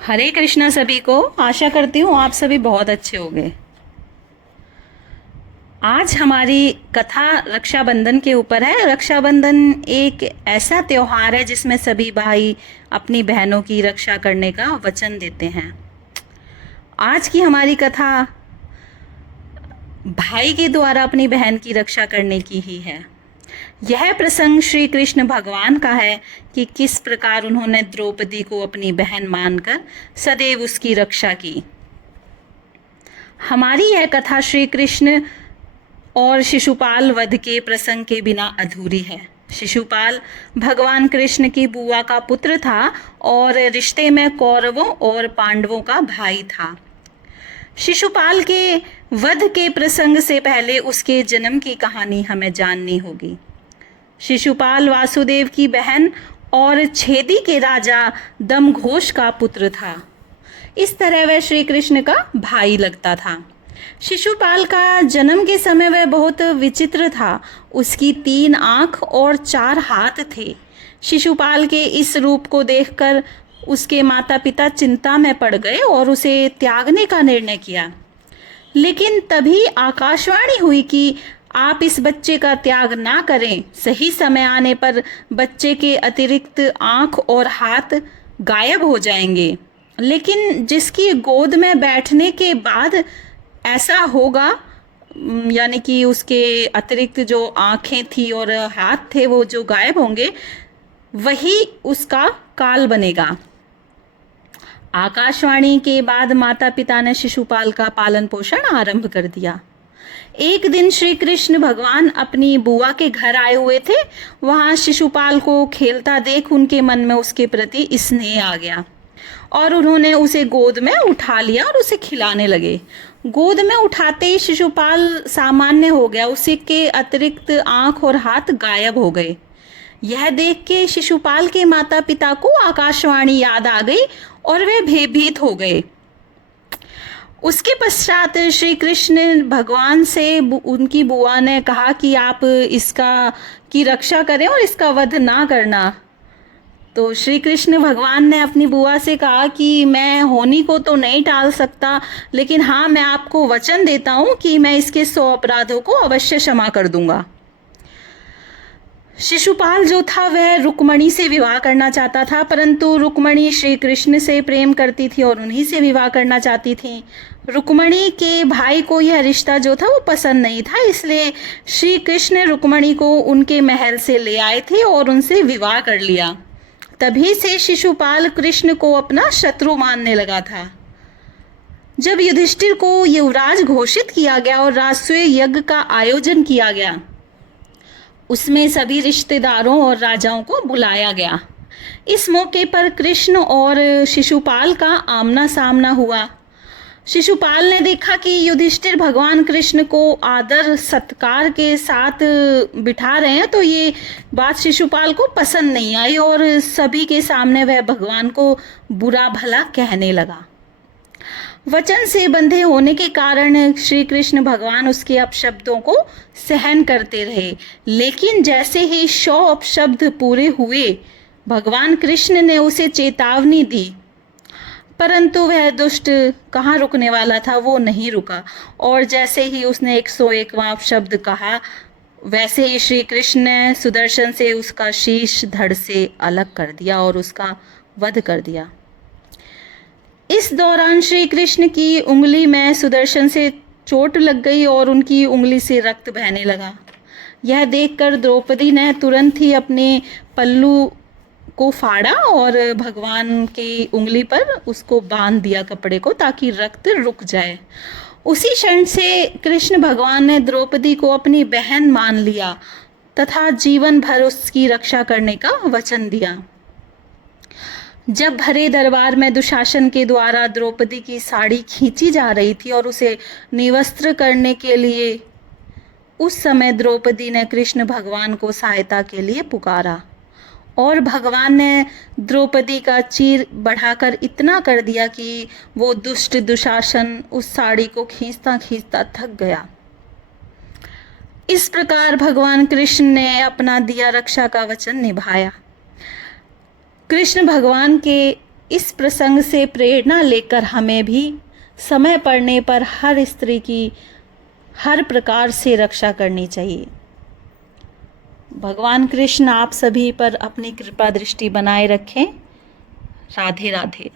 हरे कृष्णा सभी को। आशा करती हूँ आप सभी बहुत अच्छे होंगे। आज हमारी कथा रक्षाबंधन के ऊपर है। रक्षाबंधन एक ऐसा त्योहार है जिसमें सभी भाई अपनी बहनों की रक्षा करने का वचन देते हैं। आज की हमारी कथा भाई के द्वारा अपनी बहन की रक्षा करने की ही है। यह प्रसंग श्री कृष्ण भगवान का है कि किस प्रकार उन्होंने द्रौपदी को अपनी बहन मानकर सदैव उसकी रक्षा की। हमारी यह कथा श्री कृष्ण और शिशुपाल वध के प्रसंग के बिना अधूरी है। शिशुपाल भगवान कृष्ण की बुआ का पुत्र था और रिश्ते में कौरवों और पांडवों का भाई था। शिशुपाल के वध के प्रसंग से पहले उसके जन्म की कहानी हमें जाननी होगी। शिशुपाल वासुदेव की बहन और छेदी के राजा दमघोष का पुत्र था। इस तरह वह श्री कृष्ण का भाई लगता था। शिशुपाल का जन्म के समय वह बहुत विचित्र था। उसकी 3 आंख और 4 हाथ थे। शिशुपाल के इस रूप को देखकर उसके माता पिता चिंता में पड़ गए और उसे त्यागने का निर्णय किया। लेकिन तभी आकाशवाणी हुई कि आप इस बच्चे का त्याग ना करें। सही समय आने पर बच्चे के अतिरिक्त आंख और हाथ गायब हो जाएंगे, लेकिन जिसकी गोद में बैठने के बाद ऐसा होगा, यानी कि उसके अतिरिक्त जो आंखें थी और हाथ थे वो जो गायब होंगे, वही उसका काल बनेगा। आकाशवाणी के बाद माता पिता ने शिशुपाल का पालन पोषण आरंभ कर दिया। एक दिन श्री कृष्ण भगवान अपनी बुआ के घर आए हुए थे। वहां शिशुपाल को खेलता देख उनके मन में उसके प्रति स्नेह आ गया और उन्होंने उसे गोद में उठा लिया और उसे खिलाने लगे। गोद में उठाते ही शिशुपाल सामान्य हो गया। उसी के अतिरिक्त आंख और हाथ गायब हो गए। यह देख के शिशुपाल के माता पिता को आकाशवाणी याद आ गई और वे भयभीत हो गए। उसके पश्चात श्री कृष्ण भगवान से उनकी बुआ ने कहा कि आप इसका की रक्षा करें और इसका वध ना करना। तो श्री कृष्ण भगवान ने अपनी बुआ से कहा कि मैं होनी को तो नहीं टाल सकता, लेकिन हाँ, मैं आपको वचन देता हूँ कि मैं इसके 100 अपराधों को अवश्य क्षमा कर दूंगा। शिशुपाल जो था वह रुक्मणी से विवाह करना चाहता था, परंतु रुक्मणी श्री कृष्ण से प्रेम करती थी और उन्हीं से विवाह करना चाहती थी। रुक्मणी के भाई को यह रिश्ता जो था वो पसंद नहीं था, इसलिए श्री कृष्ण रुक्मणी को उनके महल से ले आए थे और उनसे विवाह कर लिया। तभी से शिशुपाल कृष्ण को अपना शत्रु मानने लगा था। जब युधिष्ठिर को युवराज घोषित किया गया और राजसूय यज्ञ का आयोजन किया गया, उसमें सभी रिश्तेदारों और राजाओं को बुलाया गया। इस मौके पर कृष्ण और शिशुपाल का आमना सामना हुआ। शिशुपाल ने देखा कि युधिष्ठिर भगवान कृष्ण को आदर सत्कार के साथ बिठा रहे हैं, तो ये बात शिशुपाल को पसंद नहीं आई और सभी के सामने वह भगवान को बुरा भला कहने लगा। वचन से बंधे होने के कारण श्री कृष्ण भगवान उसके अपशब्दों को सहन करते रहे, लेकिन जैसे ही 100 अपशब्द पूरे हुए भगवान कृष्ण ने उसे चेतावनी दी, परंतु वह दुष्ट कहाँ रुकने वाला था, वो नहीं रुका और जैसे ही उसने 101वां अपशब्द कहा, वैसे ही श्री कृष्ण ने सुदर्शन से उसका शीश धड़ से अलग कर दिया और उसका वध कर दिया। इस दौरान श्री कृष्ण की उंगली में सुदर्शन से चोट लग गई और उनकी उंगली से रक्त बहने लगा। यह देखकर द्रौपदी ने तुरंत ही अपने पल्लू को फाड़ा और भगवान की उंगली पर उसको बांध दिया कपड़े को, ताकि रक्त रुक जाए। उसी क्षण से कृष्ण भगवान ने द्रौपदी को अपनी बहन मान लिया तथा जीवन भर उसकी रक्षा करने का वचन दिया। जब भरे दरबार में दुशासन के द्वारा द्रौपदी की साड़ी खींची जा रही थी और उसे निवस्त्र करने के लिए, उस समय द्रौपदी ने कृष्ण भगवान को सहायता के लिए पुकारा और भगवान ने द्रौपदी का चीर बढ़ाकर इतना कर दिया कि वो दुष्ट दुशासन उस साड़ी को खींचता खींचता थक गया। इस प्रकार भगवान कृष्ण ने अपना दिया रक्षा का वचन निभाया। कृष्ण भगवान के इस प्रसंग से प्रेरणा लेकर हमें भी समय पड़ने पर हर स्त्री की हर प्रकार से रक्षा करनी चाहिए। भगवान कृष्ण आप सभी पर अपनी कृपा दृष्टि बनाए रखें। राधे राधे।